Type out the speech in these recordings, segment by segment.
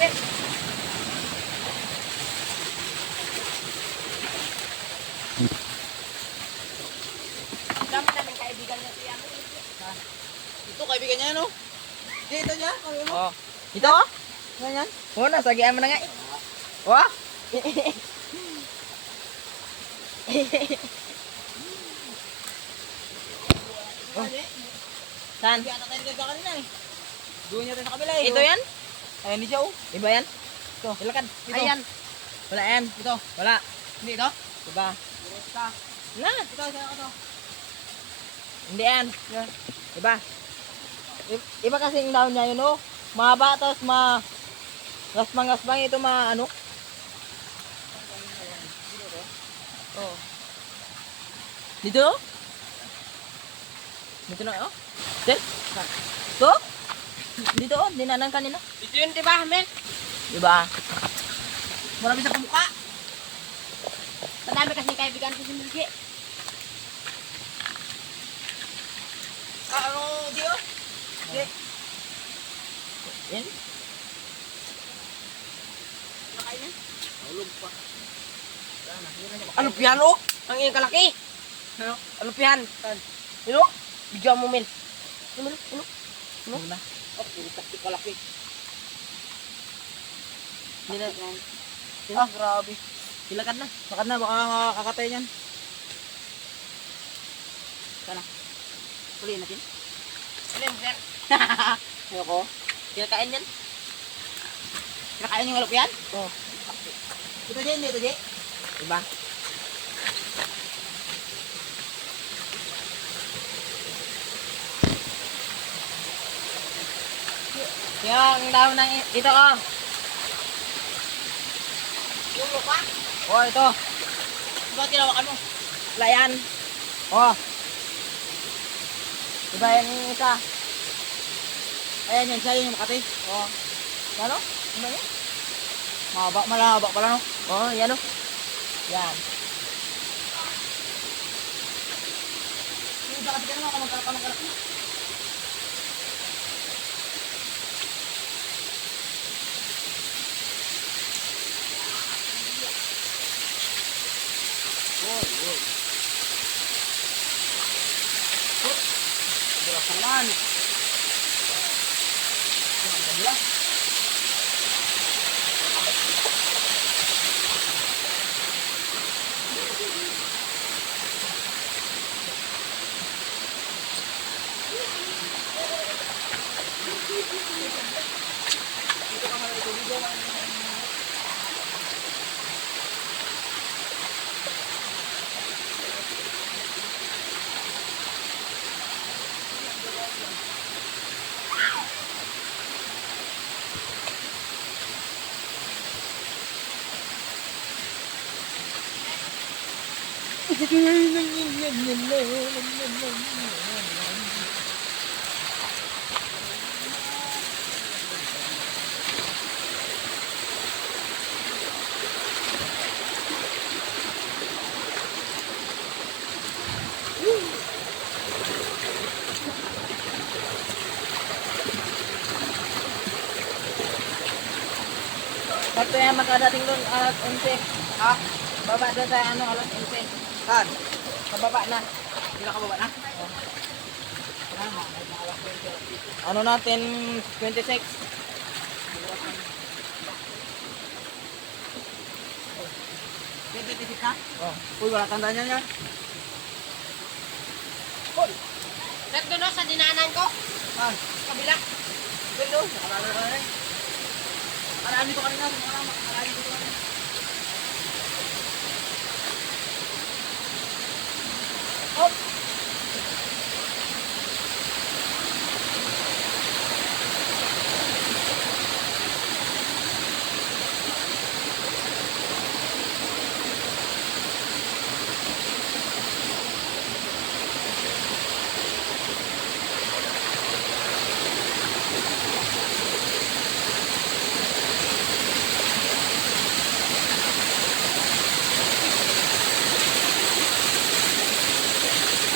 sir. Dami namin kaibigan niya siya. Ito, kaibigan niya, no? Dito niya, kaibigan mo? Oh. Ito? Ganyan? Oh, nasagian mo na nga. Oh. Oh. Saan? Hindi ata tayo nagka kanina eh. Doon niya tayo sa kabila eh. Ito yan? Ayan, hindi siya oh. Iba yan? Ito. Ilakad. Ito. Ayan. Wala yan. Ito. Wala. Hindi ito? Diba? Ito. Na. Ito, ito. Hindi yan. Yan. Iba. Iba kasi yung daon niya yun, oh. Mahaba, tapos gasbang-gasbang ito ano. Oh. Dito, oh. Dito na, oh. Sir? Ito? Dito, oh. Dinanan kanina. Dito yun, di ba, men? Diba? Marami sa pamukha. Madami kasi kaibigan ko si Milky. Ano, di oh? Di. Yan. Nakain niya? Ulog pa. Ano piano? Ang iyong kalaki. Ano? Ano pian? Ano? Bigyan mo, Mel. Ano? Ano na? Oh, puro kalaki. Hindi na. Ah, grabe. Ilakad na. Bakit na, baka kakatay niyan. Sana. Puliin natin. Ano yun, sir? Ayoko. Kinakain yan. Kinakain yung alop yan? Oh. Ito din, ito din. Diba? Yung daon ng ito, oh. Yung lupa? Oh, ito. Diba tinawakan mo? Layan. Oh. Diba yung isa? Ayan yan, siya yun yung Makati. Oh. Ano? Ano yan? Malahaba pala no? Oh, yan, oh. Yan. Yung isa kasi ganun, kamagkalak na. Bulas naman. Bulas. Sakto yan, magkadating doon, alas 11. Ha? Baba doon sa ano, alas 11. Saan? Pababa na. Pinakababa na? Ano natin, 26. Titik na? Oh. Uy, wala tandaan yan yan. Sir, doon, oh, sa dinaanan ko. Saan? Kabila. Dito, nakalala ka na rin. Alaan dito kanina. Alaan dito kanina. Oh,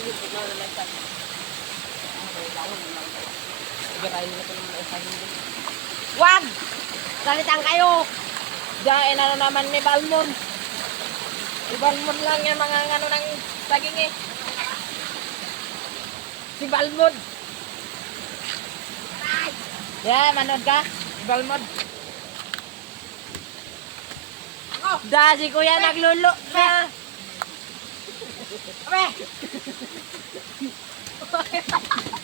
Sige, tignan na lang tayo. Ibirahin nila ko naman sa hindi. Wag! Salitan kayo! Diyan, ano naman ni Balmon. Si Balmon lang yung mga ano ng saging eh. Si Balmon. Yeah, manood ka? Si Balmon. Da, si kuya naglulo na. Abe!